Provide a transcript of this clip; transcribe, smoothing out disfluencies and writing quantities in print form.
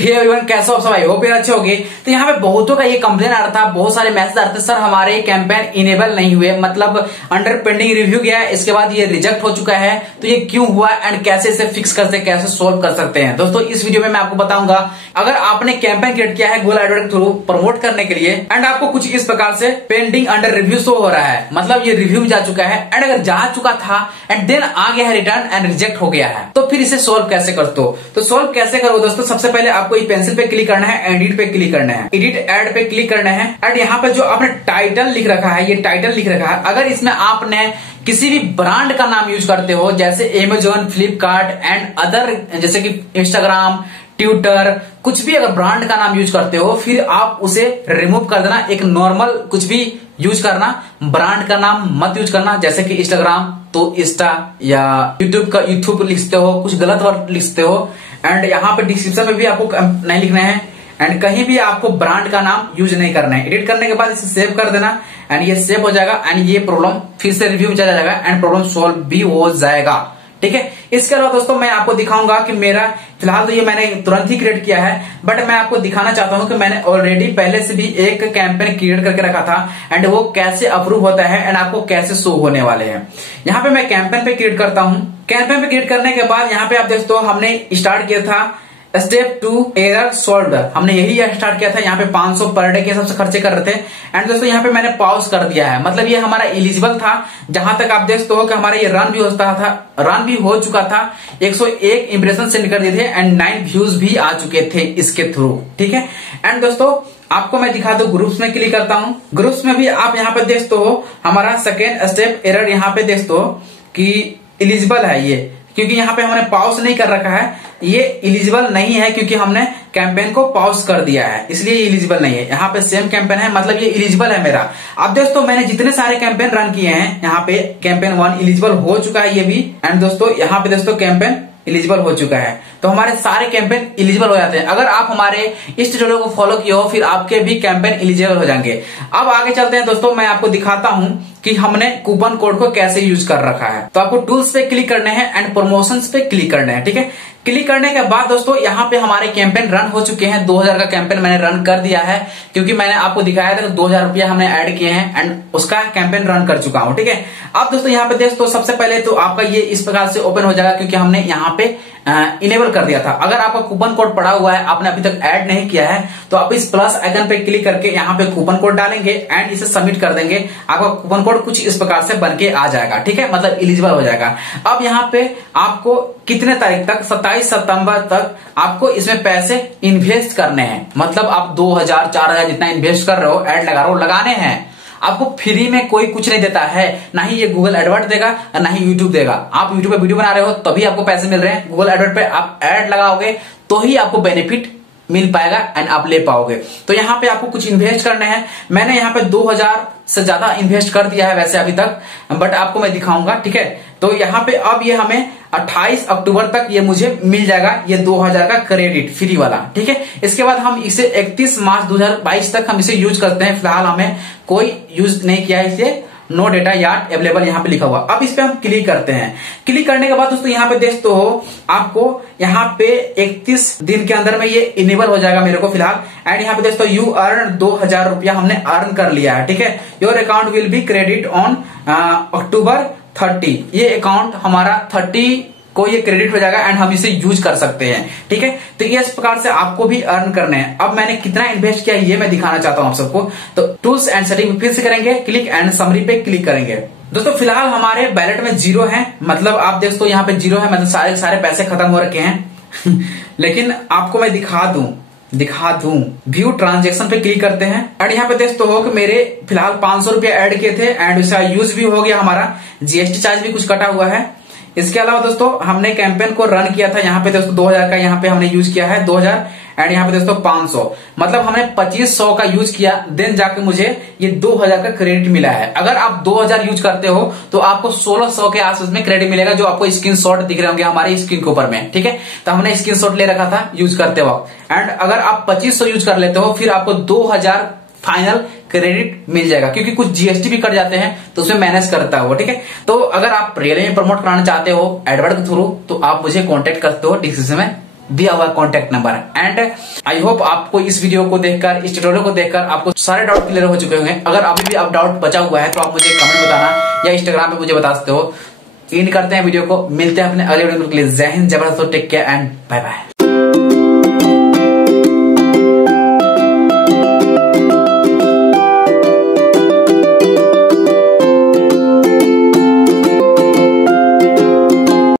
Hey everyone, कैसे हो सब? आई होप अच्छे होंगे। तो यहाँ पे बहुतों का ये कंप्लेन आ रहा था, बहुत सारे मैसेज आ रहे थे, सर हमारे कैंपेन इनेबल नहीं हुए, मतलब अंडर पेंडिंग रिव्यू गया, इसके बाद ये रिजेक्ट हो चुका है, तो ये क्यों हुआ एंड कैसे इसे फिक्स करते हैं, कैसे सोल्व कर सकते हैं। दोस्तों इस वीडियो में मैं आपको बताऊंगा, अगर आपने कैंपेन क्रिएट किया है गूगल एडवर्ड के थ्रू प्रमोट करने के लिए एंड आपको कुछ इस प्रकार से पेंडिंग अंडर रिव्यू शो हो रहा है, मतलब ये रिव्यू में जा चुका है एंड अगर जा चुका था एंड देन आ गया है रिटर्न एंड रिजेक्ट हो गया है, तो फिर इसे सोल्व कैसे कर दो। तो सोल्व कैसे करो दोस्तों, सबसे पहले आपको ये पेंसिल पे क्लिक करना है, एडिट पे क्लिक करना है, एडिट एड पे क्लिक करना है एंड यहाँ पे जो आपने टाइटल लिख रखा है, ये टाइटल लिख रखा है, अगर इसमें आपने किसी भी ब्रांड का नाम यूज करते हो जैसे अमेजोन, फ्लिपकार्ट एंड अदर, जैसे कि इंस्टाग्राम, ट्विटर, कुछ भी अगर ब्रांड का नाम यूज करते हो फिर आप उसे रिमूव कर देना। एक नॉर्मल कुछ भी यूज करना, ब्रांड का नाम मत यूज करना, जैसे कि इंस्टाग्राम तो इंस्टा या यूट्यूब का यूट्यूब लिखते हो, कुछ गलत वर्ड लिखते हो एंड यहाँ पे डिस्क्रिप्शन में भी आपको नहीं लिखना है एंड कहीं भी आपको ब्रांड का नाम यूज नहीं करना है। एडिट करने के बाद इसे सेव कर देना एंड ये सेव हो जाएगा एंड ये प्रॉब्लम फिर से रिव्यू में चला जाएगा एंड प्रॉब्लम सॉल्व भी हो जाएगा। ठीक है, इसके अलावा दोस्तों मैं आपको दिखाऊंगा कि मेरा फिलहाल तो ये मैंने तुरंत ही क्रिएट किया है, बट मैं आपको दिखाना चाहता हूं कि मैंने ऑलरेडी पहले से भी एक कैंपेन क्रिएट करके रखा था एंड वो कैसे अप्रूव होता है एंड आपको कैसे शो होने वाले हैं। यहाँ पे मैं कैंपेन पे क्रिएट करता हूं। कैंपेन पे क्रिएट करने के बाद यहाँ पे आप दोस्तों हमने स्टार्ट किया था स्टेप 2 एरर सॉल्व, हमने यही स्टार्ट किया था। यहाँ पे 500 पर डे के हिसाब से खर्चे कर रहे थे एंड दोस्तों यहाँ पे मैंने पॉज कर दिया है, मतलब ये हमारा एलिजिबल था। जहां तक आप देखते हो कि हमारा ये रन भी होता था, रन भी हो चुका था, 101 इंप्रेशन से निकल दिए थे एंड 9 व्यूज भी आ चुके थे इसके थ्रू। ठीक है, एंड दोस्तों आपको मैं दिखा दूं, ग्रुप्स में क्लिक करता हूं। ग्रुप्स में भी आप यहाँ पे देखते हो हमारा सेकेंड स्टेप एरर यहाँ पे देखते हो कि एलिजिबल है ये, क्योंकि यहाँ पे हमने पॉज नहीं कर रखा है, ये एलिजिबल नहीं है क्योंकि हमने कैंपेन को पॉज कर दिया है, इसलिए ये एलिजिबल नहीं है। यहाँ पे सेम कैंपेन है, मतलब ये एलिजिबल है मेरा। अब दोस्तों मैंने जितने सारे कैंपेन रन किए हैं, यहाँ पे कैंपेन 1 एलिजिबल हो चुका है ये भी एंड दोस्तों यहाँ पे दोस्तों कैंपेन एलिजिबल हो चुका है, तो हमारे सारे कैंपेन एलिजिबल हो जाते हैं। अगर आप हमारे इस ट्यूटोरियल को फॉलो किए हो फिर आपके भी कैंपेन एलिजिबल हो जाएंगे। अब आगे चलते हैं दोस्तों, मैं आपको दिखाता हूं कि हमने कूपन कोड को कैसे यूज कर रखा है। तो आपको टूल्स पे क्लिक करने हैं एंड प्रमोशंस पे क्लिक करना है। ठीक है, क्लिक करने के बाद दोस्तों यहाँ पे हमारे कैंपेन रन हो चुके हैं। 2000 का कैंपेन मैंने रन कर दिया है क्योंकि मैंने आपको दिखाया था 2000 रुपया हमने ऐड किए हैं एंड उसका कैंपेन रन कर चुका हूं। ठीक है, अब दोस्तों यहाँ पे दोस्तों सबसे पहले तो आपका ये इस प्रकार से ओपन हो जाएगा क्योंकि हमने यहाँ पे इनेबल कर दिया था। अगर आपका कूपन कोड पड़ा हुआ है, आपने अभी तक ऐड नहीं किया है, तो आप इस प्लस आइकन पे क्लिक करके यहाँ पे कूपन कोड डालेंगे एंड इसे सबमिट कर देंगे। आपका कूपन कोड कुछ इस प्रकार से बन के आ जाएगा। ठीक है, मतलब एलिजिबल हो जाएगा। अब यहाँ पे आपको कितने तारीख तक, 27 सितंबर तक आपको इसमें पैसे इन्वेस्ट करने हैं, मतलब आप 2000 4000 जितना इन्वेस्ट कर रहे हो, ऐड लगा रहे हो, लगाने हैं। आपको फ्री में कोई कुछ नहीं देता है, ना ही ये गूगल एडवर्ड देगा ना ही यूट्यूब देगा। आप यूट्यूब पे वीडियो बना रहे हो तभी आपको पैसे मिल रहे हैं, गूगल एडवर्ड पे आप ऐड लगाओगे तो ही आपको बेनिफिट मिल पाएगा एंड आप ले पाओगे। तो यहाँ पे आपको कुछ इन्वेस्ट करने हैं। मैंने यहाँ पे 2000 से ज्यादा इन्वेस्ट कर दिया है वैसे अभी तक, बट आपको मैं दिखाऊंगा। ठीक है, तो यहाँ पे अब ये हमें 28 अक्टूबर तक ये मुझे मिल जाएगा, ये 2000 का क्रेडिट फ्री वाला। ठीक है, इसके बाद हम इसे 31 मार्च 2022 तक हम इसे यूज करते हैं। फिलहाल हमें कोई यूज नहीं किया है इसे, नो डेटा याट अवेलेबल यहाँ पे लिखा हुआ। अब इस पे हम क्लिक करते हैं। क्लिक करने के बाद दोस्तों यहाँ पे देखते हो आपको यहाँ पे 31 दिन के अंदर में ये इनेबल हो जाएगा मेरे को फिलहाल। एंड यहाँ पे दोस्तों यू अर्न 2000 रुपया हमने अर्न कर लिया है। ठीक है, your account will be credit on October 30, ये अकाउंट हमारा 30 को ये क्रेडिट हो जाएगा एंड हम इसे यूज कर सकते हैं। ठीक है, तो इस प्रकार से आपको भी अर्न करने हैं। अब मैंने कितना इन्वेस्ट किया ये मैं दिखाना चाहता हूं आप सबको। तो टूल्स एंड सेटिंग फिर से करेंगे, क्लिक एंड समरी पे क्लिक करेंगे। दोस्तों फिलहाल हमारे बैलेट में 0 है, मतलब आप देखो यहाँ पे 0 है, मतलब सारे पैसे खत्म हो रखे हैं लेकिन आपको मैं दिखा दूं व्यू ट्रांजेक्शन पे क्लिक करते हैं एंड यहाँ पे देखते हो कि मेरे फिलहाल 500 रुपया ऐड किए थे एंड उसका यूज भी हो गया, हमारा जीएसटी चार्ज भी कुछ कटा हुआ है। इसके अलावा दोस्तों हमने कैंपेन को रन किया था, यहाँ पे दोस्तों 2000 का यहाँ पे हमने यूज किया है 2000 एंड यहाँ पे दोस्तों 500, मतलब हमने 2500 का यूज किया, देन जाके मुझे ये 2000 का क्रेडिट मिला है। अगर आप 2000 यूज करते हो तो आपको 1600 के आसपास में क्रेडिट मिलेगा, जो आपको स्क्रीनशॉट दिख रहे होंगे हमारी स्क्रीन के ऊपर में। ठीक है, तो हमने स्क्रीनशॉट ले रखा था यूज करते वक्त एंड अगर आप 2500 यूज कर लेते हो फिर आपको 2000 फाइनल क्रेडिट मिल जाएगा, क्योंकि कुछ जीएसटी भी कट जाते हैं तो उसमें मैनेज करता है वो। ठीक है, तो अगर आप रियली में प्रमोट कराना चाहते हो एडवर्ड के थ्रू तो आप मुझे कांटेक्ट करते हो, डिस्क्रिप्शन में दिया हुआ contact number. And I hope आपको इस वीडियो को देखकर, इस ट्यूटोरियल को देखकर आपको सारे डाउट क्लियर हो चुके होंगे। अगर अभी भी आप डाउट बचा हुआ है तो आप मुझे कमेंट बताना या इंस्टाग्राम पे मुझे बता सकते हो। इन करते हैं वीडियो को, मिलते हैं अपने अगले वीडियो के लिए। जय हिंद, जय Bharat, take care and bye bye.